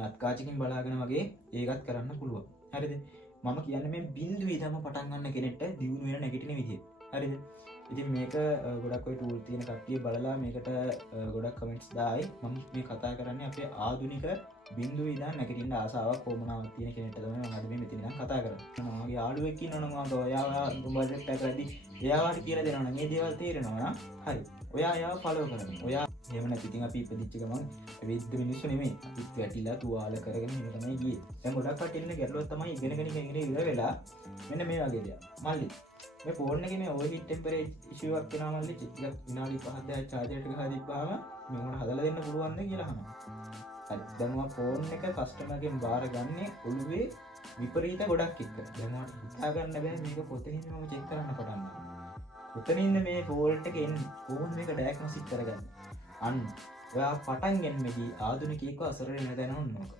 මේ අත්කාචකින් බලාගෙන වගේ ඒකත් කරන්න පුළුවන්. හරිද? මම කියන්නේ මේ බිඳුවේ ඉඳන්ම පටන් ගන්න කෙනෙක්ට දියුණු වෙන නැගිටින විදිය. හරිද? ඉතින් මේක ගොඩක් ඔය ටූල් තියෙන කට්ටිය බලලා මේකට ගොඩක් කමෙන්ට්ස් දායි. මම මේ කතා කරන්නේ අපේ ආධුනික බිඳුවේ ඉඳන් නැගිටින්න ආසාවක් කොමනාවක් තියෙන කෙනෙක්ට තමයි මම අද මේ මෙතන ඉඳන් කතා කරන්නේ. මගේ යාළුවෙක් ඉන්නවනම් මම ඔයාලා බජට් එක කරද්දි එයාට කියලා දෙනවා නම් මේ දේවල් තේරෙනවා නම් හරි. ඔයා එයාව ෆලෝ කරන්න. ඔයා එහෙම නැති ඉතින් අපි ඉපදිච්ච ගමන් වෙද්ද මිනිස්සු නෙමෙයි. අපිත් වැටිලා තුවාල කරගෙන ඉන්න තමයි ගියේ. දැන් ගොඩක් කට්ටිය ඉන්නේ ගැටලුවක් තමයි ඉගෙන ඉවර වෙලා මෙන්න මේ වගේ දෙයක්. මල්ලි මේ ෆෝන් එකේ මේ ඕවර්හීට් ටෙම්පරේචර් ඉෂුව එකක් වෙනවා මල්ලි. ටිකක් විනාඩි 5ක් 10ක් charger එක ගහලා තිබ්බාම මේ උන්ට හදලා දෙන්න පුළුවන් ද කියලා අහනවා. හරි. දැන් මම ෆෝන් එක කස්ටමර්ගෙන් බාර ගන්නේ ඔළුවේ විපරීත ගොඩක් එක්ක. දැන් මට හිතා ගන්න බෑ මේක පොතකින් මම චෙක් කරන්න පටන් ගන්නවා. කොතනින්ද මේ ෆෝල්ට් එක එන්නේ? කොහොමද මේක ඩයග්නොසිස් කරගන්නේ? අන්න ඔයා පටන් ගන්නෙදී ආධුනිකයෙක්ව අසරණ වෙන දැන ඕනෝක.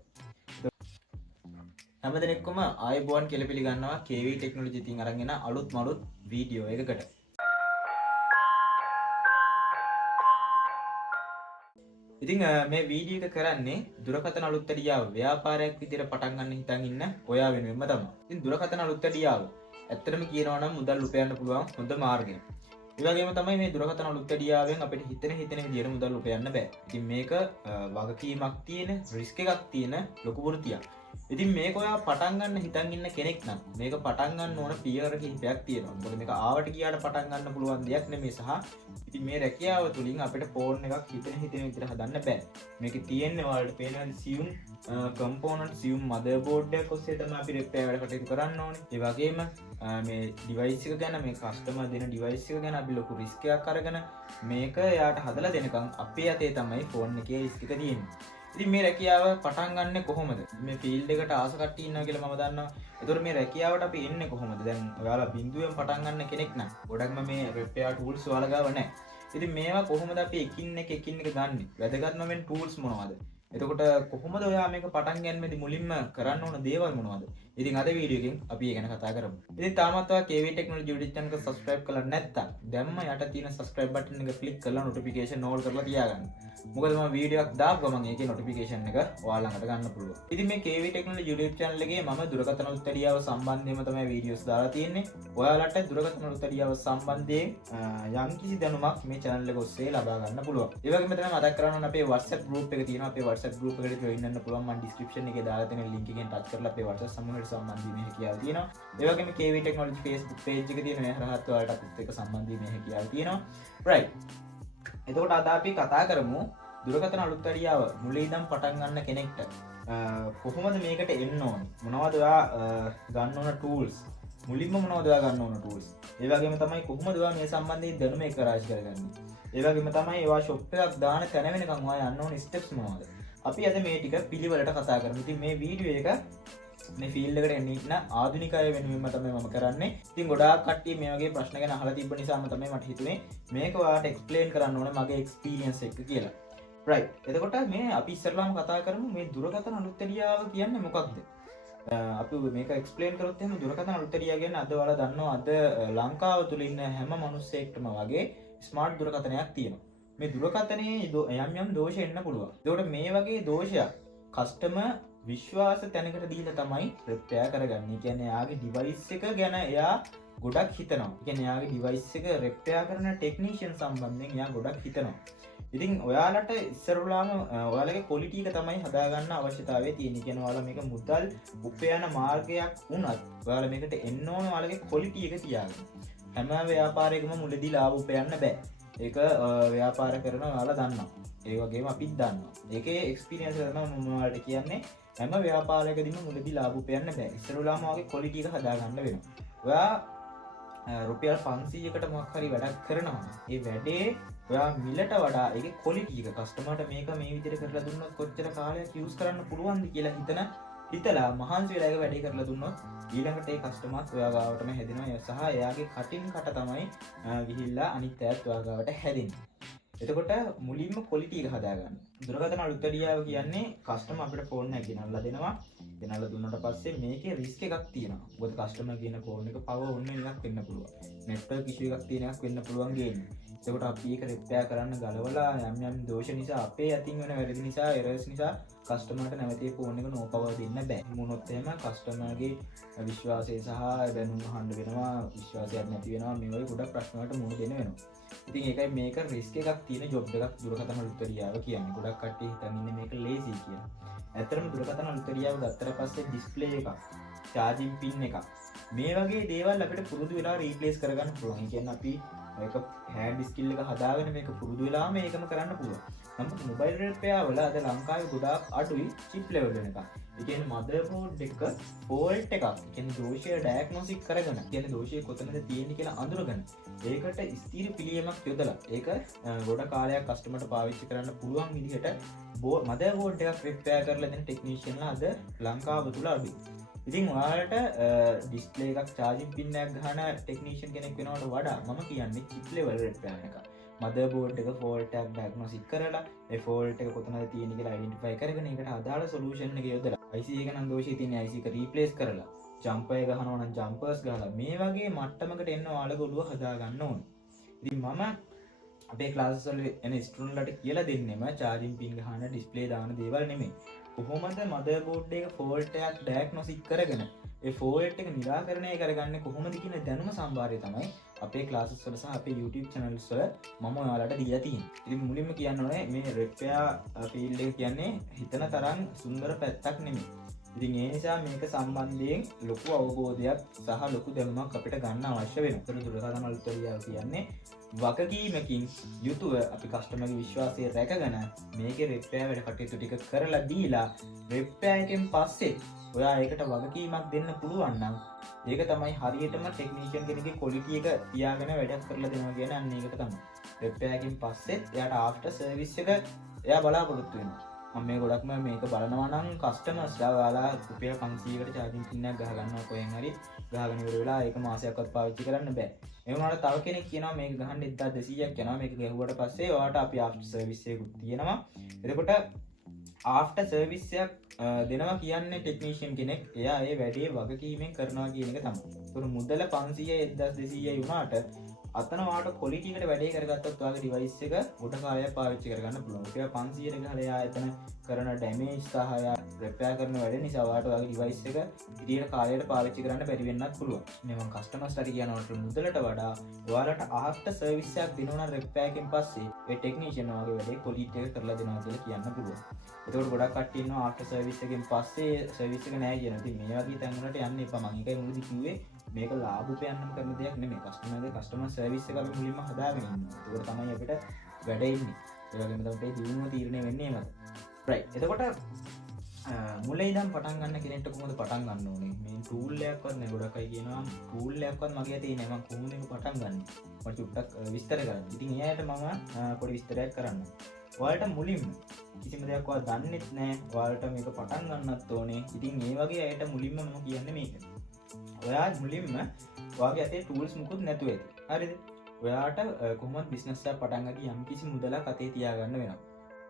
හැමදෙනෙක්ම ආයුබෝවන් කියලා පිළිගන්නවා KV ටෙක්නොලොජි ඉතින් අරන් එන අලුත් මලුත් වීඩියෝ එකකට. ඉතින් මේ වීඩියෝ එක කරන්නේ දුරකථන අලුත්තරියාව ව්‍යාපාරයක් විදිහට පටන් ගන්න හිතන් ඉන්න ඔයා වෙනුවෙන්ම තමයි. ඉතින් දුරකථන අලුත්තරියාව ඇත්තටම කියනවා නම් මුදල් උපයන්න පුළුවන් හොඳ මාර්ගය. ඒ වගේම තමයි මේ දුරකථන අලුත්තරියාවෙන් අපිට හිතෙන විදිහට මුදල් උපයන්න බෑ. ඉතින් මේක වගකීමක් තියෙන, රිස්ක් එකක් තියෙන ලොකු වෘත්තියක්. ඉතින් මේක ඔයා පටන් ගන්න හිතන් ඉන්න කෙනෙක් නම් මේක පටන් ගන්න ඕන පියවර කිහිපයක් තියෙනවා. මොකද මේක ආවට ගියාට පටන් ගන්න පුළුවන් දෙයක් නෙමෙයි සහ ඉතින් මේ රැකියාව තුලින් අපිට ෆෝන් එකක් හිතෙන විදිහට හදන්න බෑ. මේකේ තියෙන්නේ ඔයාලට පේන සියුම් කම්පෝනන්ට් සියුම් මදර්බෝඩ් එකක් ඔස්සේ තමයි අපි රිපෙයාර් වැඩ කටයුතු කරන්න ඕනේ. ඒ වගේම මේ ඩිවයිස් එක ගැන මේ කස්ටමර් දෙන ඩිවයිස් එක ගැන අපි ලොකු රිස්ක් එකක් අරගෙන මේක එයාට හදලා දෙනකම් අපේ අතේ තමයි ෆෝන් එකේ රිස්ක් එක තියෙන්නේ. ඉතින් මේ රැකියාව පටන් ගන්නෙ කොහොමද? මේ ෆීල්ඩ් එකට ආස කට්ටිය ඉන්නවා කියලා මම දන්නවා. ඒතකොට මේ රැකියාවට අපි එන්නේ කොහොමද? දැන් ඔයාලා බිඳුවෙන් පටන් ගන්න කෙනෙක් නම් ගොඩක්ම මේ රිපෙයාර් ටූල්ස් ඔයාලා ගාව නැහැ. ඉතින් මේවා කොහොමද අපි එකින් එක ගන්නෙ? වැදගත්ම වෙන ටූල්ස් මොනවද? එතකොට කොහොමද ඔයා මේක පටන් ගන්නේදී මුලින්ම කරන්න ඕන දේවල් මොනවද? ඉතින් අද වීඩියෝ එකෙන් අපි ඒ ගැන කතා කරමු. ඉතින් තාමත් ඔයා KV ටෙක්නොලොජි YouTube channel එක subscribe කරලා නැත්නම් දැම්ම යට තියෙන subscribe button එක click කරලා notification all කරලා තියාගන්න. මොකද මම වීඩියෝ එකක් දාපු ගමන් ඒකේ notification එක ඔයාලා ළඟට ගන්න පුළුවන්. ඉතින් මේ KV ටෙක්නොලොජි YouTube channel එකේ මම දුරකථන උත්තරියාව සම්බන්ධයෙන්ම තමයි වීඩියෝස් දාලා තියෙන්නේ. ඔයාලට දුරකථන උත්තරියාව සම්බන්ධයෙන් යම්කිසි දැනුමක් මේ channel එක ඔස්සේ ලබා ගන්න පුළුවන්. ඒ වගේම තමයි මතක් කරගන්න අපේ WhatsApp group එක තියෙනවා. අපේ WhatsApp group එකට join වෙන්න පුළුවන්. මම description එකේ දාලා තියෙන link එකෙන් touch කරලා අපේ WhatsApp සමූහයට සම්බන්ධ වීම හැකියාව තියෙනවා. ඒ වගේම KV ටෙක්නොලොජි Facebook page එක තියෙනවා. ඒ හරහත් ඔයාලට අපිත් එක්ක සම්බන්ධ වීම හැකියාව තියෙනවා. right. එතකොට අද අපි කතා කරමු දුරකථන අලුත්තරියාව මුලින් ඉඳන් පටන් ගන්න කෙනෙක්ට කොහොමද මේකට එන්න ඕනේ? මොනවද ඔයා ගන්න ඕන ටූල්ස්? මුලින්ම මොනවද ඔයා ගන්න ඕන ටූල්ස්? ඒ වගේම තමයි කොහොමද ඔයා මේ සම්බන්ධයෙන් දැනුම එක්රාශි කරගන්නේ? ඒ වගේම තමයි ඔයා ෂොප් එකක් දාන තැන වෙනකන් ඔයා යන්න ඕන ස්ටෙප්ස් මොනවද? අපි අද මේ ටික පිළිවෙලට කතා කරමු. ඉතින් මේ වීඩියෝ එක මේ ෆීල්ඩ් එකට එන්න ඉන්න ආධුනික අය වෙනුවෙන්ම තමයි මම කරන්නේ. ඉතින් ගොඩාක් කට්ටිය මේ වගේ ප්‍රශ්න ගැන අහලා තිබ්බ නිසාම තමයි මට හිතුනේ මේක ඔයාලට එක්ස්ප්ලেইন කරන්න ඕනේ මගේ එක්ස්පීරියන්ස් එක කියලා. right. එතකොට මේ අපි ඉස්සරලාම කතා කරමු මේ දුරකථන අලුත්තරියාව කියන්නේ මොකක්ද? අපි මේක එක්ස්ප්ලেইন කරොත් එහෙනම් දුරකථන අලුත්තරියාව කියන්නේ අද ඔයාලා දන්නවා අද ලංකාව තුල ඉන්න හැම මිනිස්සෙක්ටම වගේ ස්මාර්ට් දුරකථනයක් තියෙනවා. මේ දුරකථනයේ යම් දෝෂ එන්න පුළුවන්. ඒකට මේ වගේ දෝෂයක් කස්ටමර් විශ්වාස තැනකට දීලා තමයි රිපෙයාර් කරගන්නේ. ඒ කියන්නේ එයාගේ ඩිවයිස් එක ගැන එයා ගොඩක් හිතනවා. ඒ කියන්නේ එයාගේ ඩිවයිස් එක රිපෙයාර් කරන ටෙක්නීෂියන් සම්බන්ධයෙන් එයා ගොඩක් හිතනවා. ඉතින් ඔයාලට ඉස්සරලාම ඔයාලගේ ක්වොලිටි එක තමයි හදාගන්න අවශ්‍යතාවය තියෙන්නේ. කියන්නේ ඔයාලා මේක මුදල් උපයන මාර්ගයක් වුණත් ඔයාලා මේකට එන්න ඕන ඔයාලගේ ක්වොලිටි එක තියාගන්න. හැම ව්‍යාපාරයකම මුලදී ලාභ උපයන්න බෑ. ඒක ව්‍යාපාර කරන ඔයාලා දන්නවා. ඒ වගේම අපිත් දන්නවා. ඒකේ එක්ස්පීරියන්ස් එක තමයි මම ඔයාලට කියන්නේ. හැම ව්‍යාපාරයකදීම මුලදී ලාභ උපයන්න බෑ. ඉස්සරලාම ඔයාගේ ක්වොලිටි එක හදාගන්න වෙනවා. ඔයා රුපියල් 500කට මොකක් හරි වැඩක් කරනවා. ඒ වැඩේ ඔයා මිලට වඩා ඒකේ ක්වොලිටි එක කස්ටමර්ට මේක මේ විදිහට කරලා දුන්නොත් කොච්චර කාලයක් යූස් කරන්න පුළුවන්ද කියලා හිතලා මහන්සි වෙලා ඒක වැඩේ කරලා දුන්නොත් ඊළඟට ඒ කස්ටමර්ස් ඔයා ගාවටම හැදෙනවා සහ එයාගේ කටින් කට තමයි ගිහිල්ලා අනිත් අයත් ඔයා ගාවට හැදෙන්නේ. එතකොට මුලින්ම ක්වොලිටි එක හදාගන්න. දුරකථන අලුත්තරියාව කියන්නේ කස්ටමර් අපිට ෆෝන් එකක් ගෙනල්ලා දෙනවා. ගෙනල්ලා දුන්නාට පස්සේ මේකේ රිස්ක් එකක් තියෙනවා. මොකද කස්ටමර් කියන ෆෝන් එක පවර් ඔන්න එකක් වෙන්න පුළුවන්. නෙට්වර්ක් ඉෂුව එකක් තියෙන එකක් වෙන්න පුළුවන් ගේන්නේ. එතකොට අපි ඒක රිපෙයාර් කරන්න ගලවලා යම් දෝෂ නිසා අපේ අතින් වෙන වැරදි නිසා එරර්ස් නිසා කස්ටමර්ට නැවතී ෆෝන් එක නෝපවර් දෙන්න බෑ. මොනොත් එහෙම කස්ටමර්ගේ විශ්වාසය සහ දැනුම් අහන්න වෙනවා, විශ්වාසයක් නැති වෙනවා, මේ වගේ ගොඩක් ප්‍රශ්න වලට මුහුණ දෙන්න වෙනවා. ඉතින් ඒකයි මේක රිස්ක් එකක් තියෙන ජොබ් එකක් දුරකථන අලුත්වැඩියාව කියන්නේ. ගොඩක් කට්ටිය හිතන් ඉන්නේ මේක ලේසි කියලා. ඇත්තටම දුරකථන අලුත්වැඩියාව ගත්තට පස්සේ ඩිස්ප්ලේ එකක්, චාර්ජින් පින් එකක්, මේ වගේ දේවල් අපිට පුරුදු වෙලා රීප්ලේස් කරගන්න පුළුවන්. ඒ කියන්නේ අපි ඒක හෑන්ඩ් ස්කිල් එක හදාගෙන මේක පුරුදු වෙලාම මේකම කරන්න පුළුවන්. නමුත් මොබයිල් රිපෙයාර් වල අද ලංකාවේ ගොඩාක් අඩුයි චිප් ලෙවල් වෙනකන්. ඒ කියන්නේ මදර්බෝඩ් එක ෆෝල්ට් එකක්, ඒ කියන්නේ දෝෂය ඩයග්නොසිස් කරගෙන, කියන්නේ දෝෂය කොතනද තියෙන්නේ කියලා අඳුරගෙන ඒකට ස්ථිර පිළියමක් යොදලා ඒක ගොඩ කාලයක් කස්ටමර්ට පාවිච්චි කරන්න පුළුවන් විදිහට මදර්බෝඩ් එකක් රිපෙයාර් කරලා දෙන ටෙක්නීෂියන්ලා අද ලංකාව තුල අඩුයි. ඉතින් ඔයාලට ඩිස්ප්ලේ එකක් චාර්ජින් පින් එකක් ගහන ටෙක්නීෂියන් කෙනෙක් වෙනවට වඩා මම කියන්නේ චිප් ලෙවල් රිපෙයාර් එක. මදර්බෝඩ් එක ෆෝල්ට් එකක් ඩයග්නොසිස් කරලා ඒ ෆෝල්ට් එක කොතනද තියෙන්නේ කියලා අයිඩෙන්ටිෆයි කරගෙන ඒකට අදාළ සොලියුෂන් එක යොදලා IC එක නම් දෝෂය තියෙන IC එක රීප්ලේස් කරලා ජම්පර් එක ගහනවා නම් ජම්පර්ස් ගහලා මේ වගේ මට්ටමකට එන්න ඔයාලගේ ඔළුව හදා ගන්න ඕනේ. ඉතින් මම අපේ ක්ලාසස් වල එන ස්ටුඩන්ට්ලට කියලා දෙන්නෙම චාර්ජින් පින් ගහන ඩිස්ප්ලේ දාන දේවල් නෙමෙයි. කොහොමද මදර්බෝඩ් එක ෆෝල්ට් එකක් ඩයග්නොසිස් කරගෙන ඒ ෆෝල්ට් එක නිරාකරණය කරගන්නේ කොහොමද කියන දැනුම සම්භාරය තමයි අපේ ක්ලාසස් වල සහ අපේ YouTube channels වල මම ඔයාලට දීලා තියෙන්නේ. ඉතින් මුලින්ම කියන්න ඕනේ මේ රිපෙයාර් ෆීල්ඩ් එක කියන්නේ හිතන තරම් සුන්දර පැත්තක් නෙමෙයි. ඉතින් ඒ නිසා මේක සම්බන්ධයෙන් ලොකු අවබෝධයක් සහ ලොකු දැනුමක් අපිට ගන්න අවශ්‍ය වෙනවා. ඒතර දුරකථන අලුත්වැඩියාව කියන්නේ වගකීමකින් යුතුව අපි කස්ටමර්ගේ විශ්වාසය රැකගෙන මේකේ රිපෙයාර් වැඩ කටයුතු ටික කරලා දීලා රිපෙයාර් එකෙන් පස්සේ ඔයා ඒකට වගකීමක් දෙන්න පුළුවන් නම් ඒක තමයි හරියටම ටෙක්නීෂියන් කෙනෙක්ගේ ක්වොලිටි එක තියාගෙන වැඩක් කරලා දෙනවා කියන අන්න ඒකට තමයි. රිපෙයාර් එකෙන් පස්සේ එයාට ආෆ්ටර් සර්විස් එක එයා බලාපොරොත්තු වෙනවා. මම මේ ගොඩක්ම මේක බලනවා නම් කස්ටමර්ස්ලා ඔයාලා රුපියල් 500කට චාර්ජින් පින් එකක් ගහ ගන්නවා කොහෙන් හරි ගහගෙන ඉවර වෙලා ඒක මාසයක්වත් පාවිච්චි කරන්න බෑ. ඒ වුණාට තව කෙනෙක් කියනවා මේක ගහන්න 1200ක් යනවා මේක ගහුවට පස්සේ ඔයාලට අපි ආෆ්ටර් සර්විස් එකකුත් තියෙනවා. එතකොට ආෆ්ටර් සර්විස් එකක් දෙනවා කියන්නේ ටෙක්නීෂියන් කෙනෙක් එයා ඒ වැඩේ වගකීමෙන් කරනවා කියන එක තමයි. ඒතර මුදල 500 1200යි වුණාට අතන වාට ක්වොලිටි එකට වැඩේ කරගත්තොත් ඔයාගේ ඩිවයිස් එක ගොඩ කාලයක් පාවිච්චි කරගන්න පුළුවන්. ඒක 500ට ගහලා එයා එතන කරන ඩැමේජ් සහ එයා රිපෙයාර් කරන වැඩ නිසා ඔයාට ඔයාගේ ඩිවයිස් එක ඉදිරියට කාලයට පාවිච්චි කරන්න බැරි වෙන්නත් පුළුවන්. මේ මම කස්ටමර්ස්ලාට කියනවට මුදලට වඩා ඔයාලට ආෆ්ටර් සර්විස් එකක් දෙනවා නම් රිපෙයාර් එකෙන් පස්සේ ඒ ටෙක්නීෂියන් ඔයාගේ වැඩේ ක්වොලිටි එක කරලා දෙනවා කියලා කියන්න පුළුවන්. ඒකෝට ගොඩක් කට්ටිය ඉන්නවා ආෆ්ටර් සර්විස් එකෙන් පස්සේ සර්විස් එක නැහැ කියන. ඉතින් මේ වගේ තැන් වලට යන්න එපා. මම ඒකයි මුලදී කිව්වේ මේක ලාභ උපයන්නම කරන දෙයක් නෙමෙයි. කස්ටමර් සර්විස් එක අපි මුලින්ම හදාගෙන ඉන්නවා. ඒක තමයි අපිට වැඩ ඉන්නේ. ඒ වගේම තමයි දිනුම තීරණය වෙන්නේ මත. රයිට්. එතකොට මුලින් ඉඳන් පටන් ගන්න කෙනෙක්ට කොහොමද පටන් ගන්න ඕනේ? මේ ටූල් එකක්වත් නෑ. ගොඩක් අය කියනවා ටූල් එකක්වත් මගේ අතේ නෑ. මම කොහොමද මේක පටන් ගන්නේ? මට චුට්ටක් විස්තර කරන්න. ඉතින් එයාට මම පොඩි විස්තරයක් කරන්න. ඔයාලට මුලින්ම කිසිම දෙයක් ඔයා දන්නෙත් නෑ. ඔයාලට මේක පටන් ගන්නත් ඕනේ. ඉතින් මේ වගේ අයට මුලින්ම මම කියන්නේ මේක. ඔයා මුලින්ම ඔයාගේ අතේ ටූල්ස් මුකුත් නැතුව ඇති. හරිද? ඔයාට කොහොමද බිස්නස් එකක් පටන් ගන්න යම්කිසි මුදලක් අතේ තියාගන්න වෙනවා.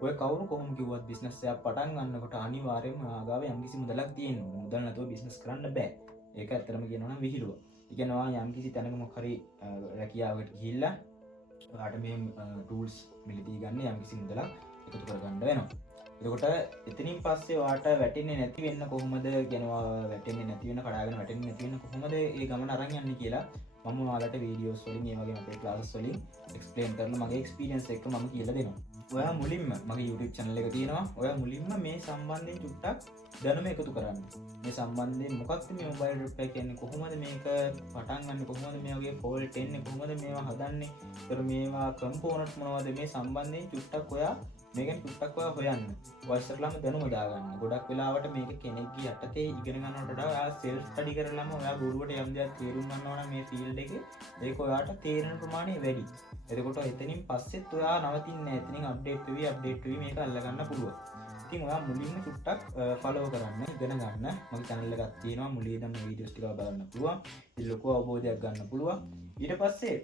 ඔය කවුරු කොහොම කිව්වත් බිස්නස් එකක් පටන් ගන්නකොට අනිවාර්යයෙන්ම ආගාව යම්කිසි මුදලක් තියෙන්න ඕනේ. මුදල් නැතුව බිස්නස් කරන්න බෑ. ඒක ඇත්තටම කියනවා නම් විහිළුව. ඒ කියන්නේ ඔයා යම්කිසි තැනක මොකක් හරි රැකියාවකට ගිහිල්ලා ඔයාට මේ ටූල්ස් මිලදී ගන්න යම්කිසි මුදලක් එකතු කරගන්න වෙනවා. එතකොට එතනින් පස්සේ ඔයාට වැටෙන්නේ නැති වෙන්න කොහොමද කියනවා වැටෙන්නේ නැති වෙන්න කඩාගෙන වැටෙන්නේ නැති වෙන්න කොහොමද මේ ගමන අරන් යන්නේ කියලා මම ඔයාලට වීඩියෝස් වලින් මේ වගේ අපේ ක්ලාසස් වලින් එක්ස්ප්ලেইন කරලා මගේ එක්ස්පීරියන්ස් එක මම කියලා දෙනවා. ඔයා මුලින්ම මගේ YouTube channel එක තියෙනවා. ඔයා මුලින්ම මේ සම්බන්ධයෙන් චුට්ටක් දැනුම එකතු කරන්න. මේ සම්බන්ධයෙන් මොකක්ද මේ මොබයිල් රිපෙයාර් කියන්නේ කොහොමද මේක පටන් ගන්න කොහොමද මේ වගේ ෆෝල්ට් එන්නේ කොහොමද මේවා හදන්නේ? ඒතර මේවා කම්පෝනන්ට් මොනවද මේ සම්බන්ධයෙන් චුට්ටක් ඔයා මේකෙන් චුට්ටක් ඔයා හොයන්න. ඔය ඉස්සරළම දැනුම දාගන්න. ගොඩක් වෙලාවට මේක කෙනෙක්ගේ යටතේ ඉගෙන ගන්නවට වඩා ඔයා සෙල්ෆ් ස්ටඩි කරලාම ඔයා ගුරුවරට යම් දෙයක් තේරුම් ගන්නවා නම් මේ ෆීල්ඩ් එකේ ඒක ඔයාට තේරෙන ප්‍රමාණය වැඩි. එතකොට එතනින් පස්සෙත් ඔයා නවතින්නේ නැහැ. එතනින් අප්ඩේට් වෙවි මේක අල්ලගන්න පුළුවන්. ඉතින් ඔයා මුලින්ම චුට්ටක් ෆලෝ කරන්න ඉගෙන ගන්න. මගේ channel එකක් තියෙනවා. මුලින් ඉඳන් වීඩියෝස් ටික බලන්න පුළුවන්. ඉතින් ලොකු අවබෝධයක් ගන්න පුළුවන්. ඊට පස්සේ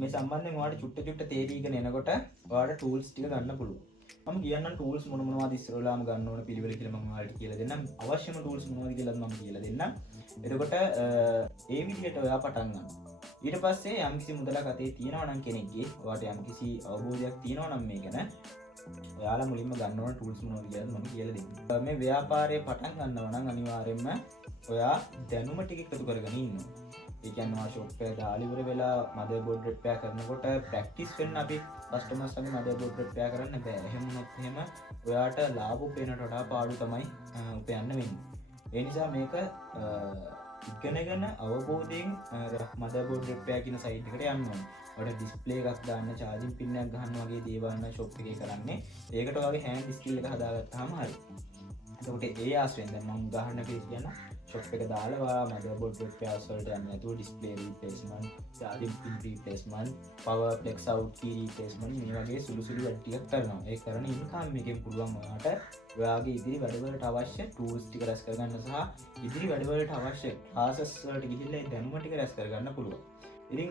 මේ සම්බන්ධයෙන් ඔයාලට චුට්ට තේරීගෙන එනකොට ඔයාලට ටූල්ස් ටික ගන්න පුළුවන්. මම කියන්න ටූල්ස් මොන මොනවද ඉස්සරලාම ගන්න ඕන පිළිවෙල කියලා මම ඔයාලට කියලා දෙන්නම්. අවශ්‍යම ටූල්ස් මොනවද කියලා මම කියලා දෙන්නම්. එතකොට ඒ විදිහට ඔයා පටන් ගන්න. ඊට පස්සේ යම්කිසි මුදලක් අතේ තියෙනවා නම් කෙනෙක්ගේ ඔයාට යම්කිසි අවබෝධයක් තියෙනවා නම් මේ ගැන ඔයාලා මුලින්ම ගන්න ඕන ටූල්ස් මොනවද කියලා මම කියලා දෙන්නම්. මේ ව්‍යාපාරය පටන් ගන්නවා නම් අනිවාර්යයෙන්ම ඔයා දැනුම ටික එකතු කරගෙන ඉන්න ඕනේ. ඒ කියන්නේ ඔයා ෂොප් එක දාලා ඉවර වෙලා මදර්බෝඩ් රිපෙයාර් කරනකොට ප්‍රැක්ටිස් වෙන්න අපි කස්ටමර්ස් ළඟ මදර්බෝඩ් රිපෙයාර් කරන්න බෑ. එහෙම වුණොත් එහෙම ඔයාට ලාභ උපයනට වඩා පාඩු තමයි උපයන්න වෙන්නේ. ඒ නිසා මේක ඉගෙනගෙන අවබෝධයෙන් මදර්බෝඩ් රිපෙයාර් කියන සයිට් එකට යන්න ඕනේ. ඔයාලට ඩිස්ප්ලේ එකක් දාන්න, චාර්ජින් පින් එකක් ගන්න වගේ දේවල් නම් ෂොප් එකේ කරන්නේ. ඒකට ඔයාගේ හෑන්ඩ් ස්කිල් එක හදාගත්තාම හරි. එතකොට ඒ ආශ්‍රයෙන් දැන් මම උදාහරණයක් කියන්න ෂොප් එක දාලා මදර්බෝඩ් රිපෙයාර්ස් වලට යන්න නැතුව ඩිස්ප්ලේ රීප්ලේස්මන්ට්, චාර්ජින් පින් රීප්ලේස්මන්ට්, පවර් ෆ්ලෙක්ස් අවුට් කී රීප්ලේස්මන්ට් මේ වගේ සුළු සුළු වැඩ ටිකක් කරනවා. ඒ කරන ඉන්කම් එකෙන් පුළුවන් ඔයාට ඔයාගේ ඉදිරි වැඩවලට අවශ්‍ය ටූල්ස් ටික රැස් කරගන්න සහ ඉදිරි වැඩවලට අවශ්‍ය ක්ලාසස් වලට ගිහිල්ලා ඒ දැනුම ටික රැස් කරගන්න පුළුවන්. ඉතින්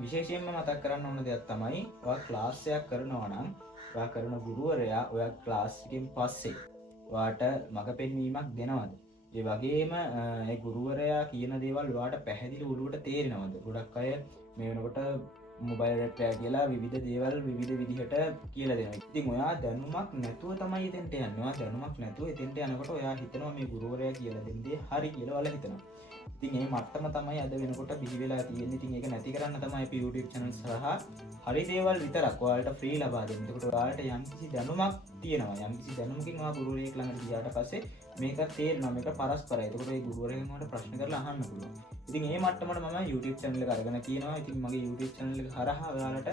විශේෂයෙන්ම මතක් කරන්න ඕන දෙයක් තමයි ඔයා ක්ලාස් එකක් කරනවා නම් ඔයා කරන ගුරුවරයා ඔයා ක්ලාස් එකෙන් පස්සේ ඔයාට මඟ පෙන්වීමක් දෙනවද? ඒ වගේම ඒ ගුරුවරයා කියන දේවල් ඔයාට පැහැදිලි ඔළුවට තේරෙනවද? ගොඩක් අය මේ වෙනකොට මොබයිල් රිපෙයාර් කියලා විවිධ දේවල් විවිධ විදිහට කියලා දෙනවා. ඉතින් ඔයා දැනුමක් නැතුව තමයි එතෙන්ට යන්නේ. ඔයා දැනුමක් නැතුව එතෙන්ට යනකොට ඔයා හිතනවා මේ ගුරුවරයා කියලා දෙන දේ හරි කියලා ඔයාලා හිතනවා. ඉතින් මේ මට්ටම තමයි අද වෙනකොට බිහි වෙලා තියෙන්නේ. ඉතින් ඒක නැති කරන්න තමයි අපි YouTube channel සහ හරි දේවල් විතරක් ඔයාලට ෆ්‍රී ලබා දෙන්නේ. එතකොට ඔයාලට යම්කිසි දැනුමක් තියෙනවා. යම්කිසි දැනුමකින් ඔයා ගුරුවරයෙක් ළඟට ගියාට පස්සේ මේක තේරෙනවා. මේක පරස්පරයි. එතකොට ඒ ගුරුවරයෙක්ගෙන් ඔයාලට ප්‍රශ්න කරලා අහන්න පුළුවන්. ඉතින් මේ මට්ටමට මම YouTube channel එක අරගෙන කියනවා. ඉතින් මගේ YouTube channel එක හරහා ඔයාලට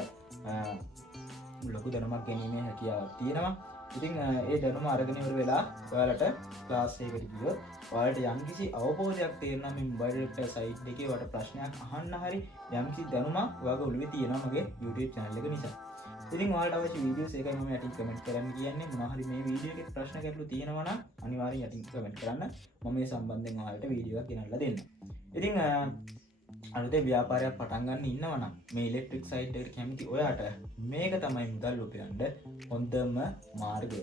ලොකු දැනුමක් ගැනීමේ හැකියාවක් තියෙනවා. ඉතින් ඒ දැනුම අරගෙන ඉවර වෙලා ඔයාලට ක්ලාස් එකකට ගියොත් ඔයාලට යම්කිසි අවබෝධයක් තේරෙනවා මේ මොබයිල් රිපෙයාර් සයිට් එකේ ඔයාලට ප්‍රශ්නයක් අහන්න හරි යම්කිසි දැනුමක් ඔයාගේ ඔළුවේ තියෙනවා මගේ YouTube channel එක නිසා. ඉතින් ඔයාලට අවශ්‍ය වීඩියෝස් එකයි මම යටින් කමෙන්ට් කරන්න කියන්නේ. මොනවා හරි මේ වීඩියෝ එකේ ප්‍රශ්න ගැටලු තියෙනවා නම් අනිවාර්යෙන් යටින් කමෙන්ට් කරන්න. මම මේ සම්බන්ධයෙන් ඔයාලට වීඩියෝ එකක් ගෙනල්ලා දෙන්නම්. ඉතින් අලුතෙන් ව්‍යාපාරයක් පටන් ගන්න ඉන්නවා නම් මේ ඉලෙක්ට්‍රික් සයිට් එකට කැමති ඔයාට මේක තමයි මුදල් උපයන්න හොඳම මාර්ගය.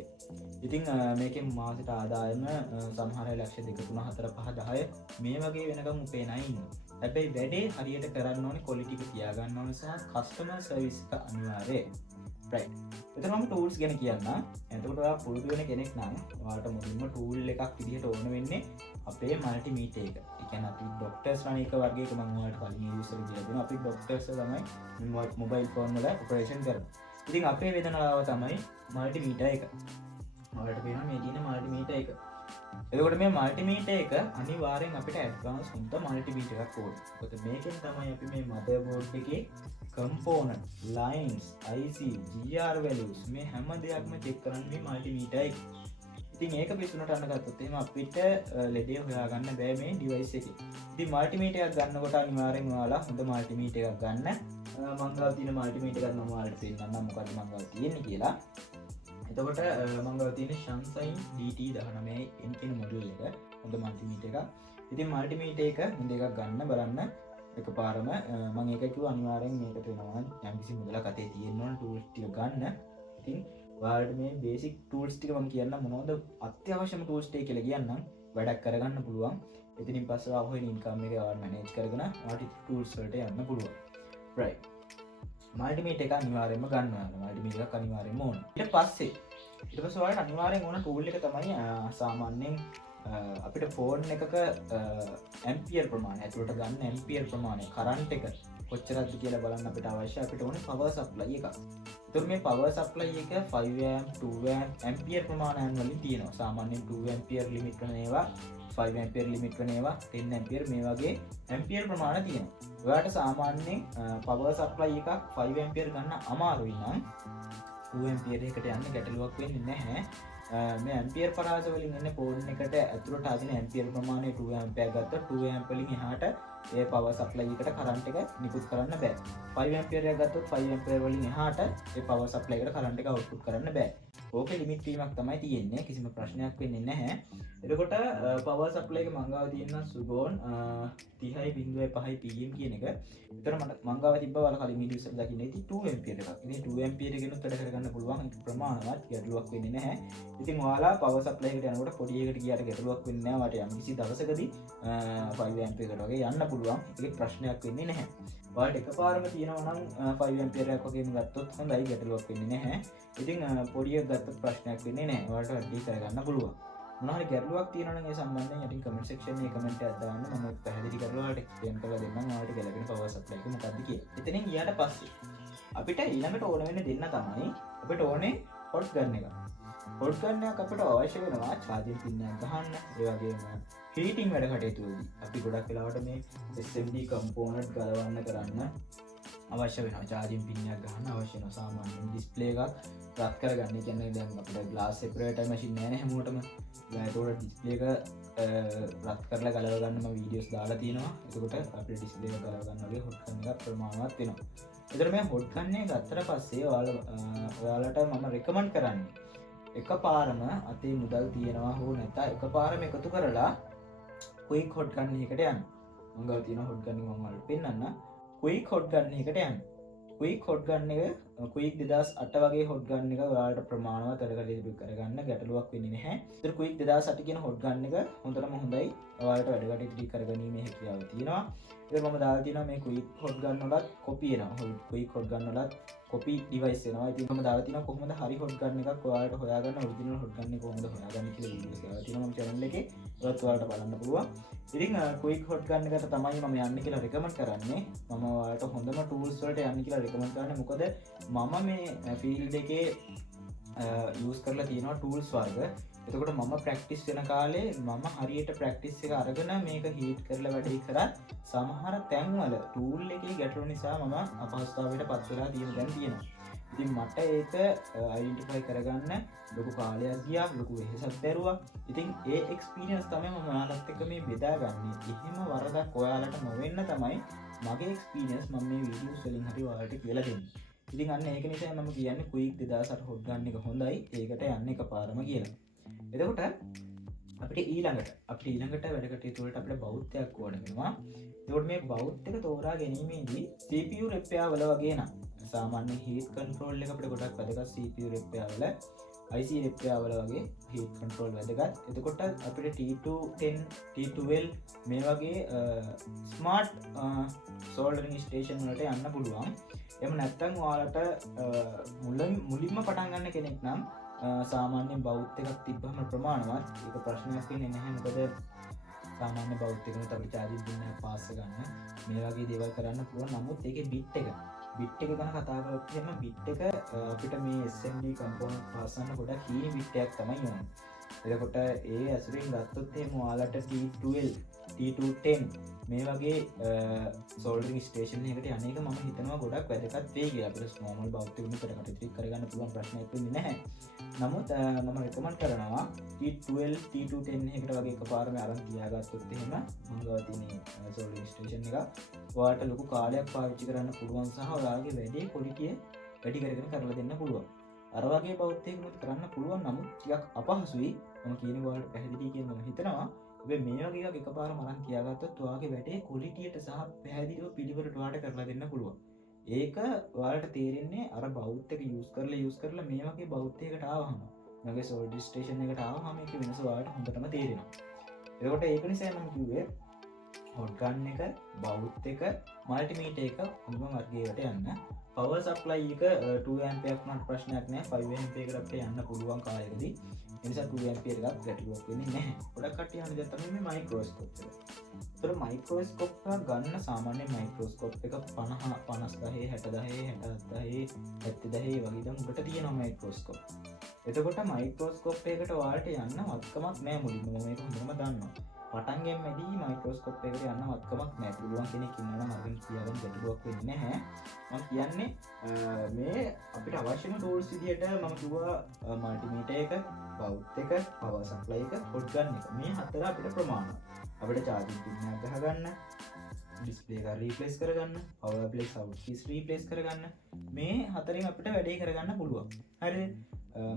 ඉතින් මේකෙන් මාසෙට ආදායම සමහර අය ලක්ෂ 2 3 4 5 10 මේ වගේ වෙනකම් උපයන අය ඉන්නවා. හැබැයි වැඩේ හරියට කරන්න ඕනේ, ක්වොලිටි එක තියාගන්න ඕනේ සහ කස්ටමර් සර්විස් එක අනිවාර්යයි. රයිට්. එතන මම ටූල්ස් ගැන කියන්න. එතකොට ඔයා පුරුදු වෙන කෙනෙක් නම් ඔයාට මුලින්ම ටූල් එකක් විදිහට ඕන වෙන්නේ අපේ මල්ටිමීටර් එක. ඒ කියන්නේ අපි ડોක්ටර්ස් රණ එක වර්ගයක මම ඔයාලට කලින් ඉස්සර කියලා දෙනවා. අපි ડોක්ටර්ස් තමයි මොබයිල් ෆෝන් වල ඔපරේෂන් කරනවා. ඉතින් අපේ වේදනාව තමයි මල්ටිමීටර් එක. ඔයාලට පේනවා මේ තියෙන මල්ටිමීටර් එක. එතකොට මේ මල්ටිමීටර් එක අනිවාර්යෙන් අපිට ඇඩ්වාන්ස් හොඳ මල්ටිමීටර් එකක් ඕනේ. මොකද මේකෙන් තමයි අපි මේ මදර්බෝඩ් එකේ component, lines, IC, GR values මේ හැම දෙයක්ම චෙක් කරන්නේ මේ මල්ටිමීටර් එක. ඉතින් ඒක පිස්සුනට අන්න ගත්තොත් එහෙම අපිට ලෙඩේ හොයාගන්න බෑ මේ ඩිවයිස් එකේ. ඉතින් මල්ටිමීටර් එකක් ගන්නකොට අනිවාර්යෙන් ඔයාලා හොඳ මල්ටිමීටර් එකක් ගන්න. මම ගාව තියෙන මල්ටිමීටර් එකක් මම ඔයාලට පෙන්නන්නම් මොකක්ද මම ගාව තියෙන්නේ කියලා. එතකොට මම ගාව තියෙන Shanshine DT19N කියන මොඩල් එක හොඳ මල්ටිමීටර් එකක්. ඉතින් මල්ටිමීටර් එක හොඳ එකක් ගන්න බලන්න. එකපාරම මම ඒක කිව්ව අනිවාර්යෙන් මේකට වෙනවා යම්කිසි මුදලක් අතේ තියෙන්න ඕන ටූල්ස් ටික ගන්න. ඉතින් ඔයාලට මේ බේසික් ටූල්ස් ටික මම කියන්න මොනවද අත්‍යවශ්‍යම ටූල්ස් ටික කියලා කියන්නම්. වැඩක් කරගන්න පුළුවන්. එතනින් පස්සේ ආව හොයන ඉන්කම් එක ඔයාලා මැනේජ් කරගෙන ඔයාලට ටූල්ස් වලට යන්න පුළුවන්. රයිට්. මල්ටිමීටර් එක අනිවාර්යෙන්ම ගන්න ඕන. මල්ටිමීටර් එකක් අනිවාර්යෙන්ම ඕන. ඊට පස්සේ ඔයාලට අනිවාර්යෙන් ඕන ටූල් එක තමයි සාමාන්‍යයෙන් අපිට ෆෝන් එකක ඇම්පියර් ප්‍රමාණය ඇතුළට ගන්න ඇම්පියර් ප්‍රමාණය කරන්ට් එක කොච්චරද කියලා බලන්න අපිට අවශ්‍ය අපිට ඕනේ පවර් සප්ලයි එකක්. එතකොට මේ පවර් සප්ලයි එක 5 amp 2 amp ඇම්පියර් ප්‍රමාණයන් වලින් තියෙනවා. සාමාන්‍යයෙන් 2 ඇම්පියර් ලිමිට් කරන ඒවා 5 ඇම්පියර් ලිමිට් කරන ඒවා 10 ඇම්පියර් මේ වගේ ඇම්පියර් ප්‍රමාණ තියෙනවා. ඔයාලට සාමාන්‍යයෙන් පවර් සප්ලයි එකක් 5 ඇම්පියර් ගන්න අමාරුයි නම් 2 ඇම්පියර් එකකට යන්න ගැටලුවක් වෙන්නේ නැහැ. මේ ඇම්පියර් පරාස වලින් එන්නේ ෆෝන් එකට ඇතුළට අදින ඇම්පියර් ප්‍රමාණය 2 ඇම්පියර් ගත්තා 2 ඇම්ප් වලින් එහාට ඒ power supply එකට current එක නිකුත් කරන්න බෑ. 5 ampere එකක් ගත්තොත් 5 ampere වලින් එහාට ඒ power supply එකට current එක output කරන්න බෑ. ඕකේ limit වීමක් තමයි තියෙන්නේ. කිසිම ප්‍රශ්නයක් වෙන්නේ නැහැ. එතකොට power supply එක මංගාව තියෙන සුගෝන් 30.5 pm කියන එක. ඒතර මට මංගාව තිබ්බා වල කලින් වීඩියෝස් එක දකින්න ඉතින් 2 ampere එකක්. ඉතින් 2 ampere එකෙනුත් වැඩ කරගන්න පුළුවන්. ඒක ප්‍රමාණවත් ගැටලුවක් වෙන්නේ නැහැ. ඉතින් ඔයාලා power supply එකට යනකොට පොඩි එකට ගියාට ගැටලුවක් වෙන්නේ නැහැ. වාට යම් කිසි දවසකදී 5 ampere එකට වගේ යන්න පුළුවන්. ඒක ප්‍රශ්නයක් වෙන්නේ නැහැ. වාට එකපාරම තියෙනවා නම් 5 ampere එකක් වගේම ගත්තොත් හොඳයි, ගැටලුවක් වෙන්නේ නැහැ. ඉතින් පොඩි එකක් ගත්තොත් ප්‍රශ්නයක් වෙන්නේ නැහැ. වාට වැඩි කරගන්න පුළුවන්. මොනවාරි ගැටලුවක් තියෙනවා නම් ඒ සම්බන්ධයෙන් යටින් කමෙන්ට් සෙක්ෂන් එකේ කමෙන්ට් එකක් දාන්න. මම පැහැදිලි කරලා ඔයාලට එක්ස්ප්ලেইন කරලා දෙන්නම්. ඔයාලට ගැලපෙන power supply එක මොකක්ද කියලා. එතනින් ගියාට පස්සේ අපිට ඊළඟට ඕන වෙන්නේ දෙන්න තමයි අපිට ඕනේ hot gun එක. hot gun එකක් අපිට අවශ්‍ය වෙනවා charging pin එකක් ගහන්න. ඒ වගේම heating වැඩ කටයුතුවලදී අපි ගොඩක් වෙලාවට මේ SMD component ගලවන්න කරන්න අවශ්‍ය වෙනවා. charging pin එකක් ගහන්න අවශ්‍ය වෙනවා. සාමාන්‍යයෙන් display එකක් රත් කරගන්න. කියන්නේ දැන් අපිට glass separator machine නැහැ නේ හැමෝටම. ඒකට display එක රත් කරලා ගලව ගන්න මම වීඩියෝස් දාලා තියෙනවා. එතකොට අපිට display එක ගලව ගන්න වගේ hot gun එකක් ප්‍රමාණවත් වෙනවා. එතකොට මේ hot gun එක ගත්තට පස්සේ ඔයාලට මම recommend කරන්නේ එකපාරම අතේ මුදල් තියනවා හෝ නැත්නම් එකපාරම එකතු කරලා quick hot gun එකකට යන්න. මම ගාව තියෙන hot gun එක මම ඔයාලට පෙන්නන්න. quick hot gun එකට යන්න. quick hot gun එක quick 2008 වගේ hot gun එක ඔයාලට ප්‍රමාණවත් වැඩ කටයුතු කරගන්න ගැටලුවක් වෙන්නේ නැහැ. ඒතර quick 2008 කියන hot gun එක හොඳටම හොඳයි. ඔයාලට වැඩ කටයුතු කරගැනීමේ හැකියාව තියෙනවා. ඒක මම දාලා තියෙනවා මේ quick hot gun වලත් copy එනවා. quick hot gun වලත් copy device එනවා. ඉතින් මම දාලා තියෙනවා කොහොමද හරි hot gun එකක් ඔයාලට හොයාගන්න original hot gun එක කොහොමද හොයාගන්නේ කියලා වීඩියෝස් දාලා තියෙනවා මම channel එකේ. ඒවත් ඔයාලට බලන්න පුළුවන්. ඉතින් quick hot gun එකට තමයි මම යන්නේ කියලා recommend කරන්නේ. මම ඔයාලට හොඳම tools වලට යන්න කියලා recommend කරන්නේ. මොකද මම මේ field එකේ use කරලා තියෙනවා tools වර්ග. එතකොට මම practice වෙන කාලේ මම හරියට practice එක අරගෙන මේක heat කරලා වැඩේ කරා. සමහර තැන්වල tool එකේ ගැටලු නිසා මම අපහසුතාවයට පත් වෙලා තියෙනවා. ඉතින් මට ඒක identify කරගන්න ලොකු කාලයක් ගියා, ලොකු වෙහෙසක් දැරුවා. ඉතින් ඒ experience තමයි මම ඔයාලත් එක්ක මේ බෙදාගන්නේ. එහෙම වරදක් ඔයාලට නොවෙන්න තමයි මගේ experience මම මේ videos වලින් හරි ඔයාලට කියලා දෙන්නේ. ඉතින් අන්න ඒක නිසා මම කියන්නේ quick 2008 hot gun එක හොඳයි. ඒකට යන්න එකපාරම කියලා. එතකොට අපිට ඊළඟට වැඩ කටයුතු වලට අපිට බෞද්ධයක් ඕන වෙනවා. එතකොට මේ බෞද්ධක තෝරා ගැනීමේදී CPU repair වල වගේ නම් සාමාන්‍ය heat control එක අපිට ගොඩක් වැදගත්. CPU repair වල IC repair වල වගේ heat control වැදගත්. එතකොට අපිට T210 T12 මේ වගේ smart soldering station වලට යන්න පුළුවන්. එහෙම නැත්නම් ඔයාලට මුලින්ම පටන් ගන්න කෙනෙක් නම් සාමාන්‍ය බෞද්ධ එකක් තිබ්බම ප්‍රමාණවත්. ඒක ප්‍රශ්නයක් වෙන්නේ නැහැ. මොකද සාමාන්‍ය බෞද්ධ එකකට අපිට charging pin එක පාස් ගන්න මේ වගේ දේවල් කරන්න පුළුවන්. නමුත් ඒකේ bit එක ගැන කතා කරලා එහෙම bit එක අපිට මේ SMD component පාස්සන්න ගොඩක් කීනි bit එකක් තමයි ඕනේ. එතකොට ඒ ඇසුරින් ගත්තොත් එහෙම ඔයාලට T12 T210 මේ වගේ soldering station එකකට යන්නේක මම හිතනවා ගොඩක් වැදගත් වෙයි කියලා. අපිට normal බෞද්ධ උන්ට කටයුතු කරගන්න පුළුවන් ප්‍රශ්නයක් වෙන්නේ නැහැ. නමුත් මම recommend කරනවා T12 T210 එකකට වගේ එකපාරම අරන් තියාගත්තොත් එහෙම මම ගාව තියෙන soldering station එක ඔයාලට ලොකු කාලයක් පාවිච්චි කරන්න පුළුවන් සහ ඔයාලගේ වැඩේ quality වැඩි කරගෙන කරලා දෙන්න පුළුවන්. අර වගේ බෞද්ධයෙකුට කරන්න පුළුවන්. නමුත් ටිකක් අපහසුයි. මම කියන්නේ ඔයාලට පැහැදිලි කියලා මම හිතනවා. හැබැයි මේ වගේ එකක් එකපාරම අරන් තියාගත්තොත් ඔයාගේ වැඩේ qualityයට සහ පැහැදිලිව පිළිවෙලට ඔයාලට කරලා දෙන්න පුළුවන්. ඒක ඔයාලට තේරෙන්නේ අර බෞද්ධ එක use කරලා මේ වගේ බෞද්ධයකට ආවහම මගේ soldering station එකට ආවහම මේකේ වෙනස ඔයාලට හොඳටම තේරෙනවා. එතකොට ඒක නිසා මම කිව්වේ hot gun එක බෞද්ධ එක multimeter එක හොඳම වර්ගයකට යන්න. power supply එක 2 ampere වුණාට ප්‍රශ්නයක් නැහැ. 5 ampere එකට අපිට යන්න පුළුවන් කාලයකදී. ඒ නිසා 2 ampere එකක් ගැටලුවක් වෙන්නේ නැහැ. ගොඩක් කට්ටිය යන්නේ දැන් තමයි මේ මයික්‍රොස්කෝප් එක. ඒතර මයික්‍රොස්කෝප් එක ගන්න සාමාන්‍ය මයික්‍රොස්කෝප් එක 50 50 60 70 70 වගේ දැන් උඩට තියෙනවා මයික්‍රොස්කෝප්. එතකොට මයික්‍රොස්කෝප් එකකට ඔයාලට යන්න වත්කමක් නැහැ මුලින්ම. මම මේක හොඳටම දන්නවා. පටන් ගැනීමේදී මයික්‍රොස්කෝප් එකකට යන්න වත්කමක් නැහැ. පුළුවන් කෙනෙක් ඉන්නවා නම් අරගෙන තියාගන්න ගැටලුවක් වෙන්නේ නැහැ. මම කියන්නේ මේ අපිට අවශ්‍යම tools විදියට මම කිව්වා මල්ටිමීටර් එක, බෞද්ධ එක, power supply එක, hot gun එක. මේ හතර අපිට ප්‍රමාණවත්. අපිට charging pin එකක් ගහගන්න, ඩිස්ප්ලේ එක රීප්ලේස් කරගන්න, power play sound keys replace කරගන්න. මේ හතරෙන් අපිට වැඩේ කරගන්න පුළුවන්. හරිද?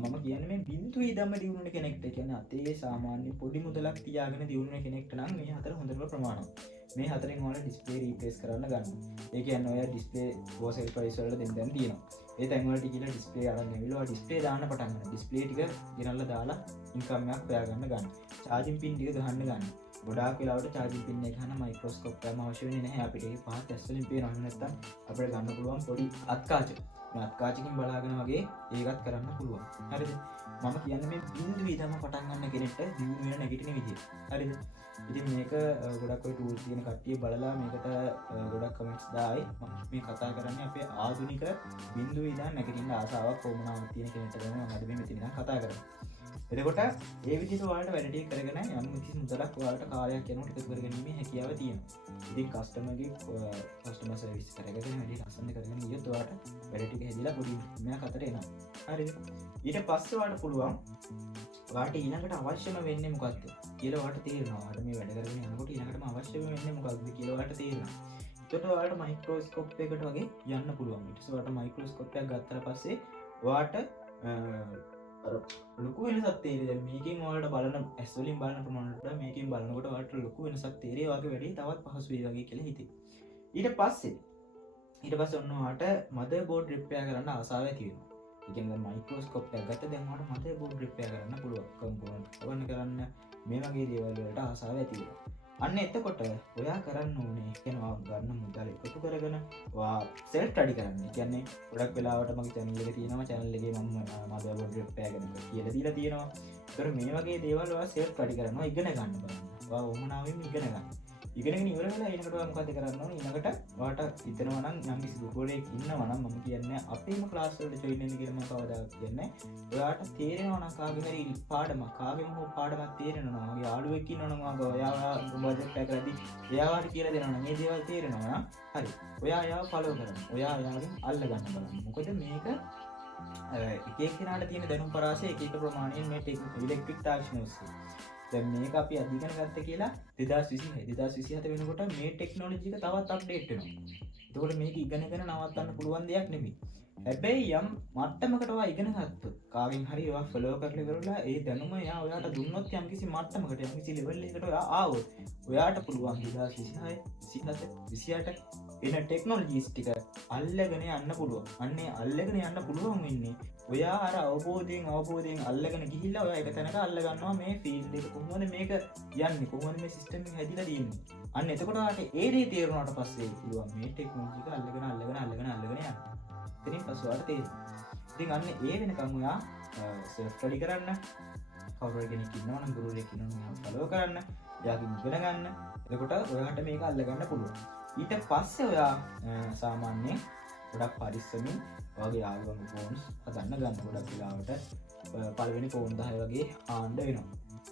මම කියන්නේ මේ බින්දුවේ ඉඳන්ම දිනුන කෙනෙක්ට, කියන්නේ අතේ සාමාන්‍ය පොඩි මුදලක් තියාගෙන දිනුන කෙනෙක්ට නම් මේ හතර හොඳටම ප්‍රමාණවත්. මේ හතරෙන් ඔයාලා ඩිස්ප්ලේ රීප්ලේස් කරන්න ගන්න. ඒ කියන්නේ ඔය ඩිස්ප්ලේ wholesale price වල දැන් තියෙනවා. ඒ තැන් වලට කියලා ඩිස්ප්ලේ අරන් ඇවිල්ලා ඔය ඩිස්ප්ලේ දාන්න පටන් ගන්න. ඩිස්ප්ලේ ටික ගෙනල්ලා දාලා ඉන්කම් එකක් හොයාගන්න ගන්න. charging pin ටික ගහන්න ගන්න. ගොඩාක් වෙලාවට charging pin එක ගන්න මයික්‍රොස්කෝප් එකම අවශ්‍ය වෙන්නේ නැහැ. අපිට ඒක පහත් ඇස් වලින් පේනවා. නැත්නම් අපිට ගන්න පුළුවන් පොඩි අත්කාච. මේ අත්කාචකින් බලාගෙන වගේ ඒකත් කරන්න පුළුවන්. හරිද? මම කියන්නේ මේ බින්දුවේ ඉඳන්ම පටන් ගන්න කෙනෙක්ට දියුණු වෙන නැගිටින විදිය. හරිද? ඉතින් මේක ගොඩක් ඔය ටූල්ස් තියෙන කට්ටිය බලලා මේකට ගොඩක් කමෙන්ට්ස් දායි. මම මේ කතා කරන්නේ අපේ ආධුනික බින්දුවේ ඉඳන් නැගිටින්න ආසාවක් කොමනාවක් තියෙන කෙනෙක්ට තමයි මම අද මේ මෙතන ඉඳන් කතා කරන්නේ. එතකොට ඒ විදිහට ඔයාලට වැඩ ටික කරගෙන යම් කිසි මුදලක් ඔයාලට කාලයක් යනකොට එකතු කරගැනීමේ හැකියාව තියෙනවා. ඉතින් කස්ටමර් සර්විස් කරගෙන වැඩි ලස්සන කරගෙන ගියොත් ඔයාලට වැඩ ටික හැදිලා පොඩි මෙයක් අතට එනවා. හරිද? ඊට පස්සේ ඔයාලට පුළුවන් ඔයාලට ඊළඟට අවශ්‍යම වෙන්නේ මොකක්ද කියලා ඔයාලට තේරෙනවා. ඔයාලට මේ වැඩ කරගෙන යනකොට ඊළඟටම අවශ්‍යම වෙන්නේ මොකක්ද කියලා ඔයාලට තේරෙනවා. එතකොට ඔයාලට මයික්‍රොස්කෝප් එකකට වගේ යන්න පුළුවන්. ඊට පස්සේ ඔයාලට මයික්‍රොස්කෝප් එකක් ගත්තාට පස්සේ ඔයාලට ලොකු වෙනසක් තේරෙයි. දැන් මේකෙන් ඔයාලට බලන ඇස් වලින් බලන ප්‍රමාණයට මේකෙන් බලනකොට ඔයාලට ලොකු වෙනසක් තේරෙයි. ඔයාගේ වැඩේ තවත් පහසු වෙයි වගේ කියලා හිතේ. ඊට පස්සේ ඔන්න ඔයාලට මදර් බෝඩ් රිපෙයාර් කරන්න ආසාව ඇති වෙනවා. ඒ කියන්නේ මයික්‍රොස්කෝප් එකක් ගත්ත දැන් ඔයාලට මදර් බෝඩ් රිපෙයාර් කරන්න පුළුවන්. කම්පොනන්ට් කරන්න මේ වගේ දේවල් වලට ආසාව ඇති වෙනවා. අන්න එතකොට ඔයා කරන්න ඕනේ කියනවා ගන්න මුදල් එකතු කරගෙන ඔයා සෙල්ෆ් ස්ටඩි කරන්න. ඒ කියන්නේ ගොඩක් වෙලාවට මගේ channel එකේ තියෙනවා, channel එකේ මම මදර් බෝඩ් රිපෙයාර් කරන එක කියලා දීලා තියෙනවා. ඒතර මේ වගේ දේවල් ඔයා සෙල්ෆ් ස්ටඩි කරනවා, ඉගෙන ගන්න බලන්න. ඔයා වමනාවෙන් ඉගෙන ගන්න. ඉගෙනගෙන ඉවර වෙලා ඊළඟට ඔයා මොකද කරන්න ඕනේ? ඊළඟට ඔයාට හිතෙනවා නම් යම් කිසි ගුරුවරයෙක් ඉන්නවා නම් මම කියන්නේ අපේම ක්ලාස් වලට ජොයින් වෙන්න කියලා මම කවදාවත් කියන්නේ. ඔයාට තේරෙනවා නම් කාගේ හරි පාඩමක්, කාගේම හෝ පාඩමක් තේරෙනවා නම්, ඔයාගේ යාළුවෙක් ඉන්නවා නම් ඔයා ප්‍රොජෙක්ට් එකක් කරද්දී එයාට කියලා දෙනවා නම් මේ දේවල් තේරෙනවා නම් හරි. ඔයා එයාව ෆලෝ කරන්න. ඔයා එයාගෙන් අල්ල ගන්න බලන්න. මොකද මේක එක එක්කෙනාට තියෙන දැනුම් පරාසය එක එක ප්‍රමාණයෙන් මේ ඉලෙක්ට්‍රික් තාක්ෂණය ඔස්සේ. දැන් මේක අපි අද ඉගෙන ගත්ත කියලා 2027 වෙනකොට මේ ටෙක්නොලොජි එක තවත් අප්ඩේට් වෙනවා. එතකොට මේක ඉගෙනගෙන නවත්තන්න පුළුවන් දෙයක් නෙමෙයි. හැබැයි යම් මට්ටමකට ඔයා ඉගෙන ගත්තොත් කාගෙන් හරි ඔයා ෆලෝ කරලා ඉවරලා ඒ දැනුම එයා ඔයාට දුන්නොත් යම් කිසි මට්ටමකට යම් කිසි ලෙවල් එකකට ඔයා ආවොත් ඔයාට පුළුවන් 2026 27 එන ටෙක්නොලොජිස් ටික අල්ලගෙන යන්න පුළුවන්. අන්නේ අල්ලගෙන යන්න පුළුවන් වෙන්නේ ඔයා අර අවබෝධයෙන් අල්ලගෙන ගිහිල්ලා ඔයා එක තැනක අල්ල ගන්නවා මේ ෆීල්ඩ් එක කොහොමද මේක යන්නේ, කොහොමද මේ සිස්ටම් එක හැදිලා තියෙන්නේ. අන්න එතකොට ඔයාට ඒ දේ තේරුණාට පස්සේ පුළුවන් මේ ටෙක්නොලොජි එක අල්ලගෙන යන්න. ඉතින් පස්සේ ඔයාලට තේරෙනවා. ඉතින් අන්න ඒ වෙනකම් ඔයා සෙල්ෆ් ස්ටඩි කරන්න, කවුරු කෙනෙක් ඉන්නවා නම් ගුරුවරයෙක් ඉන්නවා නම් ෆලෝ කරන්න, එයාගෙන් ඉගෙන ගන්න. එතකොට ඔයාට මේක අල්ල ගන්න පුළුවන්. ඊට පස්සේ ඔයා සාමාන්‍යයෙන් ගොඩක් පරිස්සමින් ඔයාගේ යාළුවන්ගේ ෆෝන්ස් හදන්න ගන්න. ගොඩක් වෙලාවට පළවෙනි ෆෝන් 10 වගේ ආණ්ඩ වෙනවා.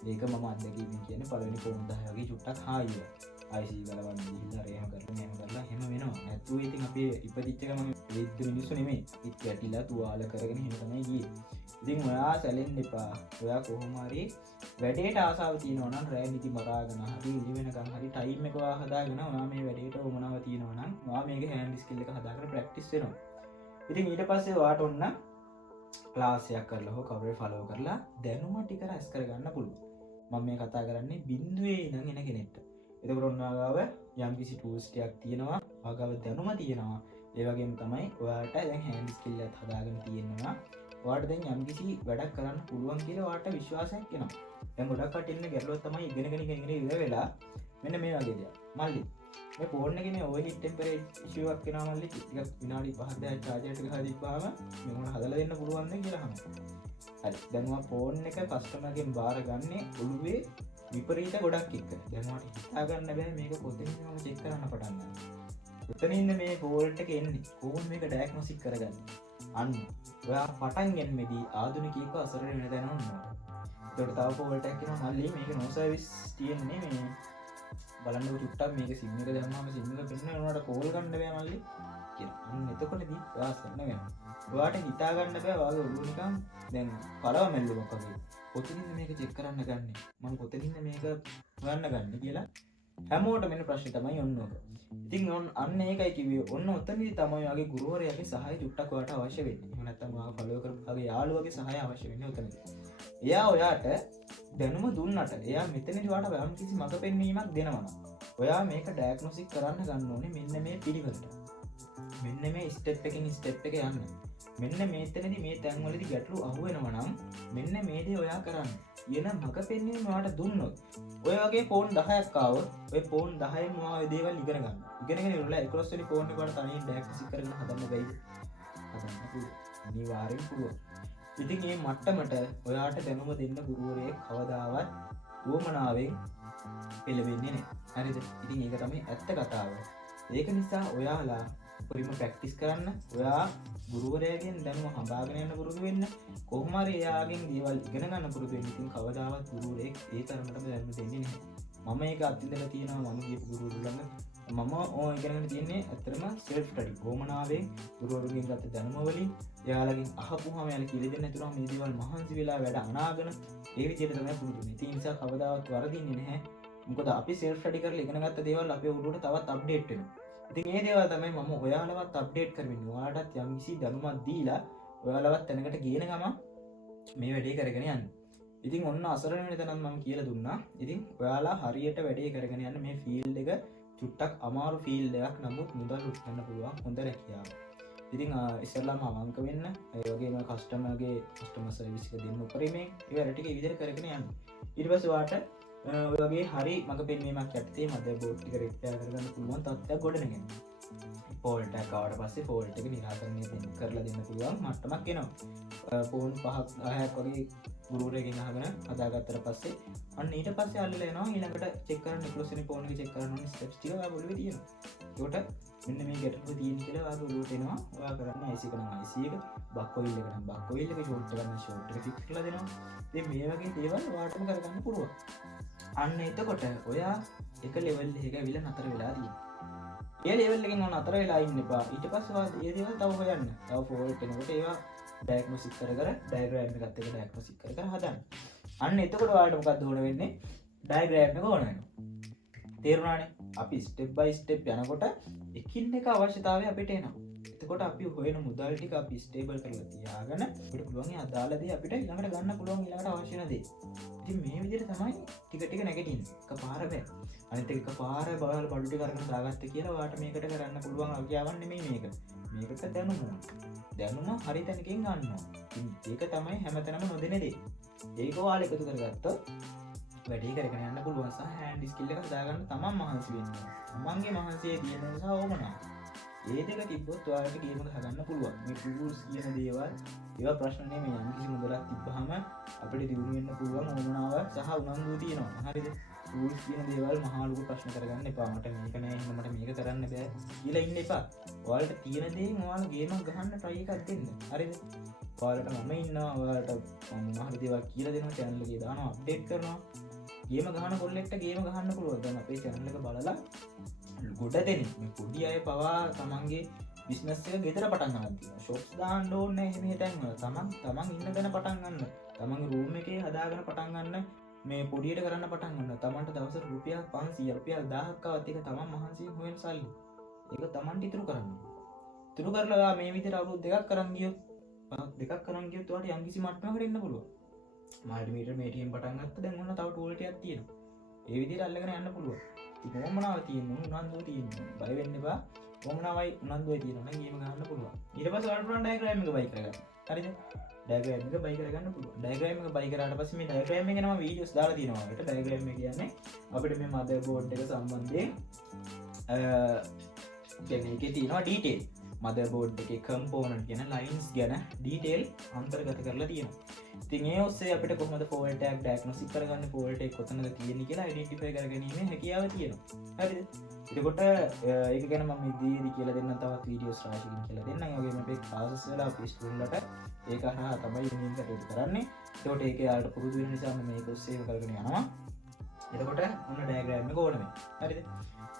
ඒක මම අත්දැකීමෙන් කියන්නේ පළවෙනි ෆෝන් 10 වගේ චුට්ටක් හායි වෙනවා. IC ගලවන්න ගිහිල්ලා එහෙම කරලා එහෙම වෙනවා. නැත්නම් ඉතින් අපි ඉපදිච්ච ගමන් ඒත් මිනිස්සු නෙමෙයි. ඉත් වැටිලා තුවාල කරගෙන එහෙම තමයි ගියේ. ඉතින් ඔයා සැලෙන්න එපා. ඔයා කොහොම හරි වැඩේට ආසාව තියෙනවා නම් රෑ නිදි මරාගෙන හරි ඉලි වෙනකන් හරි ටයිම් එක ඔයා හදාගෙන ඔයා මේ වැඩේට උමනාව තියෙනවා නම් ඔයා මේකේ හෑන්ඩ් ස්කිල් එක හදාගෙන ප්‍රැක්ටිස් වෙනවා. ඉතින් ඊට පස්සේ ඔයාට ඔන්න ක්ලාස් එකක් කරලා හෝ කවුරු ෆලෝ කරලා දැනුම ටික රැස් කරගන්න පුළුවන්. මම මේ කතා කරන්නේ බින්දුවේ ඉඳන් එන කෙනෙක්ට. එතකොට ඔයාගාව යම් කිසි ටූල්ස් ටිකක් තියෙනවා, ඔයාගාව දැනුම තියෙනවා. ඒ වගේම තමයි ඔයාට දැන් හෑන්ඩ් ස්කිල් එකක් හදාගෙන තියෙනවා. ඔයාට දැන් යම් කිසි වැඩක් කරන්න පුළුවන් කියලා ඔයාට විශ්වාසයක් එනවා. දැන් ගොඩක් කටින් ඉන්න ගැටලුවක් තමයි ඉගෙන ඉවර වෙලා මෙන්න මේ වගේ දෙයක්. මල්ලි මේ ෆෝන් එකේ මේ ඕවර්හීට් ටෙම්පරේචර් ඉෂුව එකක් වෙනවා මල්ලි. ටිකක් විනාඩි 5ක් 10ක් charger එක හදිප්පාම මේ මොන හදලා දෙන්න පුළුවන් නේ කියලා අහනවා. හරි. දැන් ඔයා ෆෝන් එක කස්ටමර්ගෙන් බාරගන්නේ ඔළුවේ විපරීත ගොඩක් එක්ක. දැන් ඔයාට හිතා ගන්න බෑ මේක කොතනින්ද මම චෙක් කරන්න පටන් ගන්නවා. කොතනින්ද මේ ෆෝල්ට් එක එන්නේ? කොහොමද මේක ඩයග්නොස්ටික් කරගන්නේ? අන්න ඔයා පටන් ගන්නේදී ආධුනිකයෙක්ව අසරණ වෙන තැන ඕනවා. ඒකට තව ෆෝල්ට් එකක් එනවා මල්ලි මේක නෝ සර්විස් තියෙන්නේ මේ බලන්නකො චුට්ටක් මේක සිම් එක දැම්මම සිම් එක පෙන්නන උනාට කෝල් ගන්න බෑ මල්ලි කියලා. අන්න එතකොටදී ඔයා අසරණ වෙනවා. ඔයාට හිතා ගන්න බෑ ඔයාගේ ඔළුව නිකන් දැන් පළව මැල්ලුමක් වගේ. කොතනින්ද මේක චෙක් කරන්න ගන්නෙ? මම කොතනින්ද මේක හොයන්න ගන්නෙ කියලා හැමෝටම එන ප්‍රශ්නේ තමයි ඔන්න ඔක. ඉතින් අන්න ඒකයි කිව්වේ ඔන්න ඔතනදී තමයි ඔයාගේ ගුරුවරයාගේ සහාය චුට්ටක් ඔයාට අවශ්‍ය වෙන්නේ. එහෙම නැත්නම් ඔයා ෆලෝ කරපු ඔයාගේ යාළුවගේ සහාය අවශ්‍ය වෙන්නේ ඔතනදී. එයා ඔයාට දැනුම දුන්නට එයා මෙතනදී ඔයාට යම් කිසි මඟ පෙන්වීමක් දෙනවා. ඔයා මේක ඩයග්නොසිස් කරන්න ගන්න ඕනේ මෙන්න මේ පිළිවෙලට. මෙන්න මේ ස්ටෙප් එකකින් ස්ටෙප් එක යන්න. මෙන්න මේතනදී මේ තැන්වලදී ගැටලු අහුවෙනවා නම් මෙන්න මේ දේ ඔයා කරන්න. කියන මඟ පෙන්වීම ඔයාට දුන්නොත් ඔය වගේ ෆෝන් 10ක් ආවොත් ඔය ෆෝන් 10න් ඔයා ඔය දේවල් ඉගෙන ගන්න. ඉගෙනගෙන ඉවරලා 11 වෙනි ෆෝන් එක වල තනියෙන් ඩයග්නොසිස් කරගෙන හදන්න බැයිද? හදන්න පුළුවන්. අනිවාර්යෙන් පුළුවන්. ඉතින් මේ මට්ටමට ඔයාට දැනුම දෙන්න ගුරුවරයෙක් කවදාවත් උවමනාවෙන් පෙළවෙන්නේ නැහැ. හරිද? ඉතින් ඒක තමයි ඇත්ත කතාව. ඒක නිසා ඔයාලා උපරිම ප්‍රැක්ටිස් කරන්න. ඔයා ගුරුවරයාගෙන් දැනුම හඹාගෙන යන්න පුරුදු වෙන්න. කොහොම හරි එයාගෙන් දේවල් ඉගෙන ගන්න පුරුදු වෙන්න. ඉතින් කවදාවත් ගුරුවරයෙක් ඒ තරමටම දැනුම දෙන්නේ නැහැ. මම ඒක අත්විඳලා තියෙනවා මම ගිහපු ගුරුවරු ළඟ. මම ඕන ඉගෙනගෙන තියෙන්නේ ඇත්තටම self study. කොමනාවෙන් ගුරුවරුගෙන් ගත්ත දැනුම වලින් එයාලගෙන් අහපුවාම එයාලා කියලා දෙන්න හිතුවා මේ දේවල් මහන්සි වෙලා වැඩ අනාගෙන ඒ විදිහට තමයි පුරුදු වෙන්නේ. ඒ නිසා කවදාවත් වරදින්නේ නැහැ. මොකද අපි self study කරලා ඉගෙන ගත්ත දේවල් අපේ ඔළුවට තවත් අප්ඩේට් වෙනවා. ඉතින් මේ දේවල් තමයි මම ඔයාලවත් අප්ඩේට් කරමින් ඔයාලටත් යම්කිසි දැනුමක් දීලා ඔයාලවත් තැනකට ගේන ගමන් මේ වැඩේ කරගෙන යන්න. ඉතින් ඔන්න අසරණ වෙන තැනක් මම කියලා දුන්නා. ඉතින් ඔයාලා හරියට වැඩේ කරගෙන යන්න. මේ ෆීල්ඩ් එක චුට්ටක් අමාරු ෆීල්ඩ් එකක්. නමුත් මුදල් උත්පන්න පුළුවන් හොඳ රැකියාවක්. ඉතින් ඉස්සෙල්ලාම අවංක වෙන්න. ඒ වගේම කස්ටමර්ගේ කස්ටමර් සර්විස් එක දෙන්න උපරිමයෙන් ඒ වැඩ ටික විදිහට කරගෙන යන්න. ඊට පස්සේ ඔයාට ඔය වගේ හරි මඟ පෙන්වීමක් යටතේ මදර්බෝඩ් එක රිපෙයාර් කරගන්න පුළුවන් තත්ත්වයක් ගොඩනගෙනවා. ෆෝල්ට් එකක් ආවට පස්සේ ෆෝල්ට් එක නිරාකරණය කරලා දෙන්න පුළුවන් මට්ටමක් එනවා. ෆෝන් 5ක් 10ක් වගේ ගුරුවරයෙක්ගෙන් අහගෙන හදාගත්තට පස්සේ අන්න ඊට පස්සේ අල්ලලා එනවා ඊළඟට චෙක් කරන්න 11 වෙනි ෆෝන් එක චෙක් කරන්න ඕනේ ස්ටෙප්ස් ටික ඔයා ඔළුවේ තියෙනවා. ඒකට මෙන්න මේ ගැටලුව තියෙන කියලා ඔයා ඔළුවට එනවා. ඔයා කරන්නේ IC එක නම් IC එක, බක් ඔයිල් එක නම් බක් ඔයිල් එක, ෂෝට් එක නම් ෂෝට් එක ෆික්ස් කරලා දෙනවා. ඉතින් මේ වගේ දේවල් ඔයාටම කරගන්න පුළුවන්. අන්න එතකොට ඔයා එක ලෙවල් එකක ඇවිල්ලා නතර වෙලා තියෙනවා. ඒ ලෙවල් එකෙන් ඔන්න නතර වෙලා ඉන්න එපා. ඊට පස්සේ ඔයා මේ දේවල් තව හොයන්න. තව ෆෝල්ට් එනකොට ඒවා ඩයග්නොසිස් කර ඩයග්‍රෑම් එකත් එක්ක ඩයග්නොසිස් කර හදන්න. අන්න එතකොට ඔයාලට මොකක්ද ඕන වෙන්නේ? ඩයග්‍රෑම් එක ඕන වෙනවා. තේරුණානේ? අපි ස්ටෙප් බයි ස්ටෙප් යනකොට එකින් එක අවශ්‍යතාවය අපිට එනවා. එතකොට අපි හොයන මුදල් ටික අපි ස්ටේබල් කරලා තියාගෙන අපිට පුළුවන් ඒ අදාළ දේ අපිට ඊළඟට ගන්න පුළුවන් ඊළඟට අවශ්‍ය නැ දේ. ඉතින් මේ විදිහට තමයි ටික ටික නැගිටින්නේ. එකපාර බෑ. අනිත් එක එකපාර බලවල බඩු ටික අරගෙන දාගත්ත කියලා ඔයාට මේකට කරන්න පුළුවන් අවශ්‍යාවක් නෙමෙයි මේක. මේකට දැනුම ඕන. දැනුම හරි තැනකින් ගන්න ඕන. ඒක තමයි හැමතැනම නොදෙන දේ. ඒක ඔයාලා එකතු කරගත්තොත් වැඩේ කරගෙන යන්න පුළුවන් සහ හෑන්ඩ් ස්කිල් එක හදාගන්න තමන් මහන්සි වෙන්න ඕන. තමන්ගේ මහන්සිය තියෙන නිසා ඕමනා. ඒ දෙක තිබ්බොත් ඔයාලට ගේම් එක හදන්න පුළුවන්. මේ ටූල්ස් කියන දේවල් ඒවා ප්‍රශ්න නෙමෙයි. යම් කිසි මුදලක් තිබ්බහම අපිට දිනු වෙන්න පුළුවන් ඕමනාවක් සහ උනන්දුව තියෙනවා. හරිද? ටූල්ස් කියන දේවල් මහා ලොකු ප්‍රශ්න කරගන්න එපා. මට මේක නෑ එහෙනම් මට මේක කරන්න බෑ කියලා ඉන්න එපා. ඔයාලට තියෙන දේෙන් ඔයාලා ගේම් එක ගහන්න try එකක් දෙන්න. හරිද? ඔයාලට මම ඉන්නවා. ඔයාලට මම මොනවා දේවල් කියලා දෙනවා. channel එකේ දානවා, අප්ඩේට් කරනවා. ගේම ගහන කොල්ලෙක්ට ගේම ගහන්න පුළුවන්. දැන් අපේ channel එක බලලා ගොඩ දෙනෙක් මේ පොඩි අය පවා තමන්ගේ බිස්නස් එක ගෙදර පටන් ගන්න තියෙනවා. shops දාන්න ඕනේ නැහැ එහෙම හිතන්නේ. තමන් ඉන්න තැන පටන් ගන්න. තමන්ගේ room එකේ හදාගෙන පටන් ගන්න. මේ පොඩියට කරන්න පටන් ගන්න. තමන්ට දවසට රුපියල් 500 රුපියල් 1000ක් ආවත් ඒක තමන් මහන්සියෙන් හොයන සල්ලි. ඒක තමන්ට ඉතුරු කරන්න. ඉතුරු කරලා මේ විදිහට අවුරුදු දෙකක් කරන් ගියොත් ඔයාලට යම්කිසි මට්ටමකට එන්න පුළුවන්. මල්ටිමීටර් මේටියෙන් පටන් ගත්තා. දැන් ඔන්න තව ටූල් ටිකක් තියෙනවා. ඒ විදිහට අල්ලගෙන යන්න පුළුවන්. ඉතින් ඕමනාව තියෙනවා, උනන්දුව තියෙනවා. බය වෙන්න එපා. ඕමනාවයි උනන්දුවයි තියෙනවා නම් ගේම ගන්න පුළුවන්. ඊට පස්සේ ඔයාලට පුළුවන් ඩයග්‍රෑම් එක බයි කරගන්න. හරිද? ඩයග්‍රෑම් එක බයි කරගන්න පුළුවන්. ඩයග්‍රෑම් එක බයි කරාට පස්සේ මේ ඩයග්‍රෑම් එකේ නම වීඩියෝස් දාලා තියෙනවා. ඒකට ඩයග්‍රෑම් එක කියන්නේ අපිට මේ මදර්බෝඩ් එක සම්බන්ධයෙන් කියන්නේ ඒකේ තියෙනවා ඩීටේල්. මදර්බෝඩ් එකේ කම්පෝනන්ට් ගැන, ලයින්ස් ගැන ඩීටේල් අන්තර්ගත කරලා තියෙනවා. ඉතින් ඒ ඔස්සේ අපිට කොහොමද ෆෝල්ට් එකක් ඩයග්නොසිස් කරගන්නේ, ෆෝල්ට් එක කොතනද තියෙන්නේ කියලා අයිඩෙන්ටිෆයි කරගැනීමේ හැකියාව තියෙනවා. හරිද? එතකොට ඒක ගැන මම ඉදිරියේදී කියලා දෙන්නම්. තවත් වීඩියෝස් රාශියකින් කියලා දෙන්නම්. ඒ වගේම අපේ ක්ලාසස් වල අපි ස්ටුඩන්ට්ලට ඒක හරහා තමයි ඉන්නේ කටයුතු කරන්නේ. ඒකට ඒක යාලට පුරුදු වෙන නිසා මම මේක ඔස්සේ කරගෙන යනවා. එතකොට ඔන්න ඩයග්‍රෑම් එක ඕන වෙනවා. හරිද?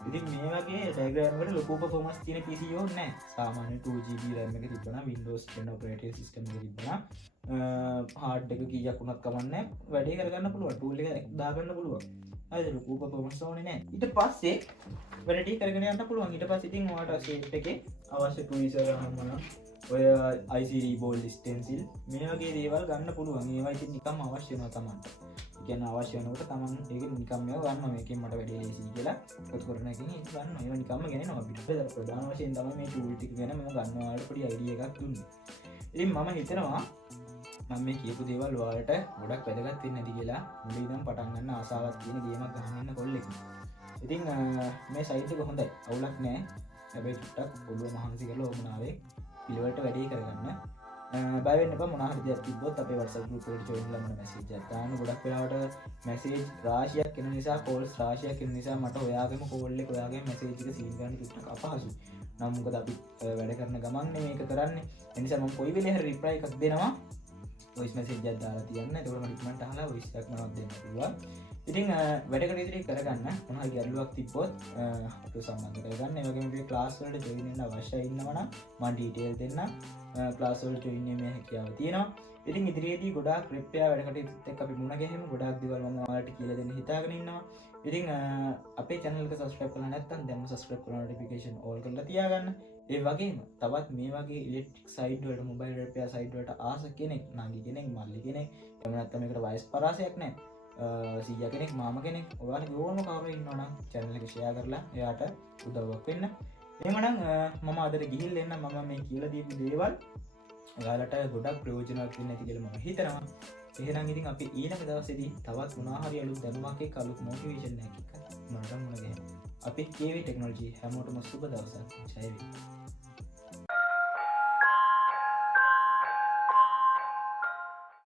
ඉතින් මේ වගේ ඩයග්‍රෑම් වලට ලොකු performance තියෙන PC ඕනේ නැහැ. සාමාන්‍ය 2GB RAM එක තිබ්බනම් Windows 10 operating system එක තිබ්බනම් hard එක කීයක් වුණත් කමක් නැහැ. වැඩේ කරගන්න පුළුවන්. tool එක දාගන්න පුළුවන්. හරිද? ලොකු performance ඕනේ නැහැ. ඊට පස්සේ වැඩ ටික කරගෙන යන්න පුළුවන්. ඊට පස්සේ ඉතින් ඔයාලට shape එකේ අවශ්‍ය tweezer අහන්න ඔය ICD bold stencil මේ වගේ දේවල් ගන්න පුළුවන්. ඒවා ඉතින් නිකම්ම අවශ්‍ය වෙනවා තමන්ට. ඒ කියන්නේ අවශ්‍ය වෙනකොට තමන් ඒක නිකම්ම ගන්නවා. මේකෙන් මට වැඩේ ලේසියි කියලා කොත් කරන එකකින් ඒක ගන්නවා. ඒවා නිකම්ම ගෙනෙනවා අපිට. ප්‍රධාන වශයෙන් තමයි මේ tool ටික ගැන මම ගන්නවා වලට පොඩි idea එකක් දුන්නේ. ඉතින් මම හිතනවා මම මේ කියපු දේවල් ඔයාලට ගොඩක් වැදගත් වෙන්නේ නැති කියලා මුලින් ඉඳන් පටන් ගන්න ආසාවක් තියෙන ගේමක් ගහන්න ඉන්න කොල්ලෙක්. ඉතින් මේ සයිට් එක හොඳයි. අවුලක් නැහැ. හැබැයි ටිකක් ඔළුව මහන්සි කරලා ඕමනාවේ පිළිවෙලට වැඩේ කරගන්න. බය වෙන්න එපා. මොන හරි දෙයක් තිබ්බොත් අපේ WhatsApp group එකට join වෙලා මට message එකක් දාන්න. ගොඩක් වෙලාවට message රාශියක් එන නිසා calls රාශියක් එන නිසා මට ඔයාගේම call එක ඔයාගේම message එක සීන් ගන්න ටිකක් අපහසුයි. නම් මොකද අපි වැඩ කරන ගමන් මේක කරන්නේ. ඒ නිසා මම කොයි වෙලේ හරි reply එකක් දෙනවා. voice message එකක් දාලා තියන්න. ඒකවල මට ඉක්මනට අහලා voice එකක් මොනවද දෙන්න පුළුවන්. ඉතින් වැඩ කටයුතු කරගන්න මොන හරි ගැටලුවක් තිබ්බොත් අපිව සම්බන්ධ කරගන්න. ඒ වගේම මේ ක්ලාස් වලට join වෙන්න අවශ්‍ය ඉන්නවා නම් මම detail දෙන්න. ක්ලාස් වලට join වෙන්න හැකියාව තියෙනවා. ඉතින් ඉදිරියේදී ගොඩාක් ප්‍රෙප්පෙයා වැඩ කටයුතුත් එක්ක අපි මුණ ගැහෙමු. ගොඩාක් දේවල් මම ඔයාලට කියලා දෙන්න හිතාගෙන ඉන්නවා. ඉතින් අපේ channel එක subscribe කරලා නැත්නම් දැන්ම subscribe කරලා notification all කරලා තියාගන්න. ඒ වගේම තවත් මේ වගේ ඉලෙක්ට්‍රික් සයිඩ් වලට මොබයිල් රිපෙයාර් සයිඩ් වලට ආස කෙනෙක්, නංගි කෙනෙක්, මල්ලි කෙනෙක්, එහෙම නැත්නම් මේකට වයස් පරාසයක් නැහැ. සීයා කෙනෙක්, මාමා කෙනෙක්, ඔයාලා ඕනම කවුරු ඉන්නවනම් channel එක share කරලා එයාට උදව්වක් වෙන්න. එහෙමනම් මම අදට ගිහිල්ලා එන්න. මම මේ කියලා දීපු දේවල් ඔයාලට ගොඩක් ප්‍රයෝජනවත් වෙන්න ඇති කියලා මම හිතනවා. එහෙනම් ඉතින් අපි ඊළඟ දවසේදී තවත් මොනවා හරි අලුත් දැනුමක් එක්ක අලුත් මොටිවේෂන් එකක් එක්ක මට මුණ ගැහෙමු. අපි KV ටෙක්නොලොජි හැමෝටම සුබ දවසක්. ජය වේවා.